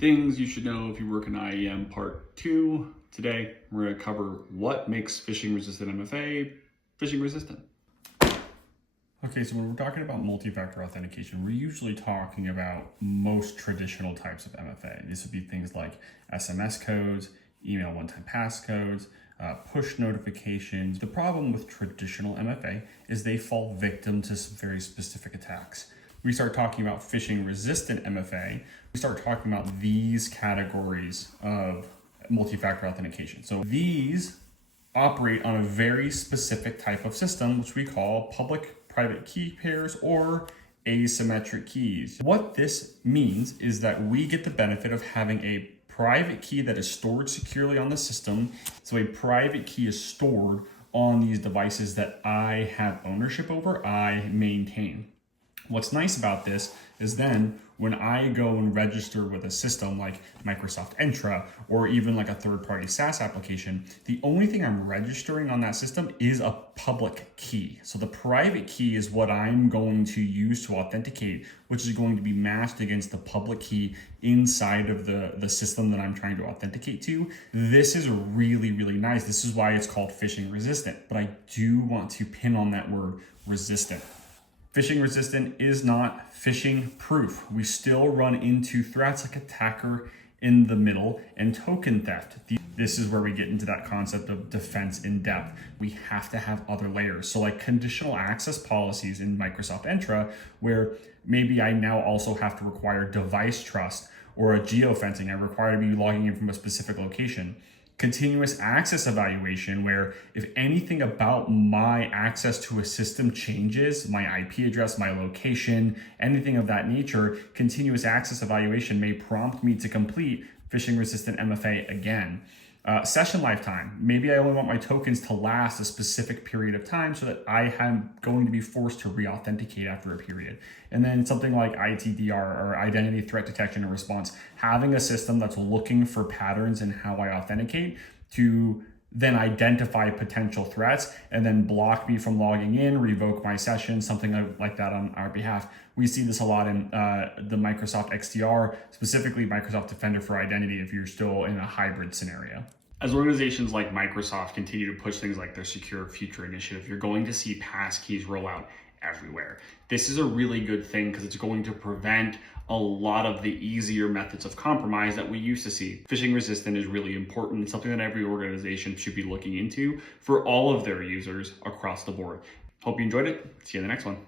Things you should know if you work in IEM Part 2. Today, we're going to cover what makes phishing-resistant MFA phishing-resistant. Okay, so when we're talking about multi-factor authentication, we're usually talking about most traditional types of MFA. These would be things like SMS codes, email one-time passcodes, push notifications. The problem with traditional MFA is they fall victim to some very specific attacks. We start talking about phishing-resistant MFA, we start talking about these categories of multi-factor authentication. So these operate on a very specific type of system, which we call public-private key pairs or asymmetric keys. What this means is that we get the benefit of having a private key that is stored securely on the system. So a private key is stored on these devices that I have ownership over, I maintain. What's nice about this is then when I go and register with a system like Microsoft Entra or even like a third-party SaaS application, the only thing I'm registering on that system is a public key. So the private key is what I'm going to use to authenticate, which is going to be matched against the public key inside of the system that I'm trying to authenticate to. This is really, really nice. This is why it's called phishing resistant, but I do want to pin on that word resistant. Phishing resistant is not phishing proof. We still run into threats like attacker in the middle and token theft. This is where we get into that concept of defense in depth. We have to have other layers. So like conditional access policies in Microsoft Entra, where maybe I now also have to require device trust or a geofencing. I require to be logging in from a specific location. Continuous access evaluation, where if anything about my access to a system changes, my IP address, my location, anything of that nature, continuous access evaluation may prompt me to complete phishing-resistant MFA again. Session lifetime. Maybe I only want my tokens to last a specific period of time so that I am going to be forced to re-authenticate after a period. And then something like ITDR or identity threat detection and response, having a system that's looking for patterns in how I authenticate to then identify potential threats and then block me from logging in, revoke my session, something like that on our behalf. We see this a lot in the Microsoft XDR, specifically Microsoft Defender for Identity if you're still in a hybrid scenario. As organizations like Microsoft continue to push things like their Secure Future initiative, you're going to see passkeys roll out everywhere. This is a really good thing because it's going to prevent a lot of the easier methods of compromise that we used to see. Phishing resistant is really important. It's something that every organization should be looking into for all of their users across the board. Hope you enjoyed it. See you in the next one.